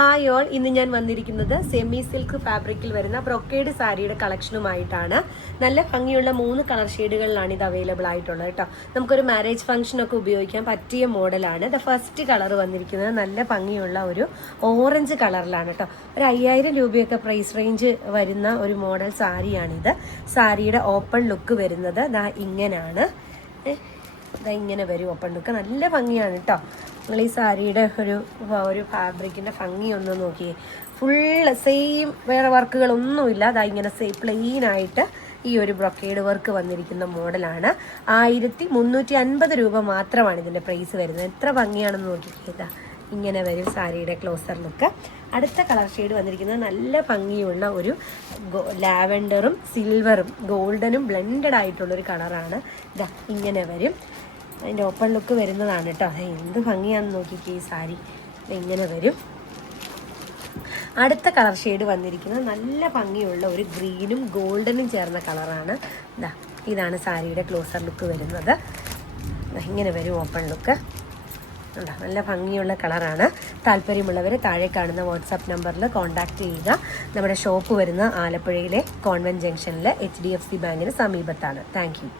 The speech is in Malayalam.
ഹായ് ഓൾ, ഇന്ന് ഞാൻ വന്നിരിക്കുന്നത് സെമി സിൽക്ക് ഫാബ്രിക്കിൽ വരുന്ന ബ്രൊക്കേഡ് സാരിയുടെ കളക്ഷനുമായിട്ടാണ്. നല്ല ഭംഗിയുള്ള 3 കളർ ഷെയ്ഡുകളിലാണ് ഇത് അവൈലബിൾ ആയിട്ടുള്ളത് കേട്ടോ. നമുക്കൊരു മാരേജ് ഫംഗ്ഷനൊക്കെ ഉപയോഗിക്കാൻ പറ്റിയ മോഡലാണ്. ദ ഫസ്റ്റ് കളർ വന്നിരിക്കുന്നത് നല്ല ഭംഗിയുള്ള ഒരു ഓറഞ്ച് കളറിലാണ് കേട്ടോ. ഒരു 5000 രൂപയൊക്കെ പ്രൈസ് റേഞ്ച് വരുന്ന ഒരു മോഡൽ സാരിയാണിത്. സാരിയുടെ ഓപ്പൺ ലുക്ക് വരുന്നത് ദാ ഇങ്ങനെയാണ്. ഇങ്ങനെ വരും ഓപ്പൺ ലുക്ക്. നല്ല ഭംഗിയാണ് കേട്ടോ. നിങ്ങൾ ഈ സാരിയുടെ ഒരു ഫാബ്രിക്കിൻ്റെ ഭംഗി ഒന്ന് നോക്കിയേ. ഫുള്ള് സെയിം, വേറെ വർക്കുകളൊന്നുമില്ല. അതാ ഇങ്ങനെ പ്ലെയിൻ ആയിട്ട് ഈ ഒരു ബ്രൊക്കേഡ് വർക്ക് വന്നിരിക്കുന്ന മോഡലാണ്. 1350 രൂപ മാത്രമാണ് ഇതിൻ്റെ പ്രൈസ് വരുന്നത്. എത്ര ഭംഗിയാണെന്ന് നോക്കിക്കേതാ. ഇങ്ങനെ വരും സാരിയുടെ ക്ലോസർ ലുക്ക്. അടുത്ത കളർ ഷെയ്ഡ് വന്നിരിക്കുന്നത് നല്ല ഭംഗിയുള്ള ഒരു ലാവൻഡറും സിൽവറും ഗോൾഡനും ബ്ലെൻഡഡ് ആയിട്ടുള്ളൊരു കളറാണ്. ഇതാ ഇങ്ങനെ വരും. അതിൻ്റെ ഓപ്പൺ ലുക്ക് വരുന്നതാണ് കേട്ടോ. എന്ത് ഭംഗിയാണെന്ന് നോക്കിക്കേ ഈ സാരി. ഇങ്ങനെ വരും. അടുത്ത കളർ ഷെയ്ഡ് വന്നിരിക്കുന്നത് നല്ല ഭംഗിയുള്ള ഒരു ഗ്രീനും ഗോൾഡനും ചേർന്ന കളറാണ്. ഇതാണ് സാരിയുടെ ക്ലോസർ ലുക്ക് വരുന്നത്. ഇങ്ങനെ വരും ഓപ്പൺ ലുക്ക്. നല്ല ഭംഗിയുള്ള കളറാണ്. താല്പര്യമുള്ളവർ താഴെ കാണുന്ന വാട്സാപ്പ് നമ്പറിൽ കോൺടാക്റ്റ് ചെയ്യുക. നമ്മുടെ ഷോപ്പ് വരുന്ന ആലപ്പുഴയിലെ കോൺവെന്റ് ജംഗ്ഷനിലെ HDFC ബാങ്കിന് സമീപത്താണ്. Thank you.